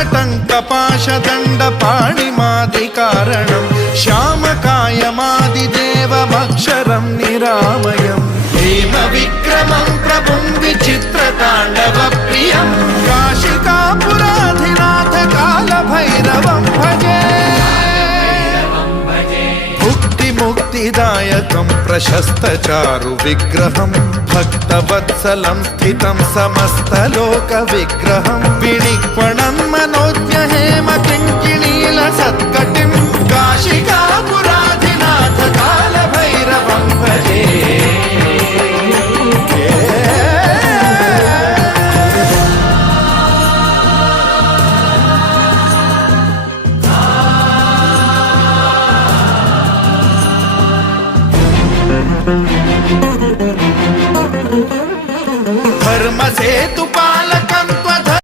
कालटङ्कपाशदण्डपाणिमादिकारणं श्यामकायमादिदेवमक्षरं निरामयम् भीमविक्रमं प्रभुं विचित्रताण्डवप्रियं काशिकापुराधिनाथ कालभैरवं भजे मुक्तिदायकं प्रशस्तचारु विग्रहं भक्तवत्सलं स्थितं समस्तलोकविग्रहं विनिक्वणं मनोज्ञहेम किङ्किणीलसत्कटिं काशिकापुराधिनाथ कालभैरवं भजे धर्मसेतु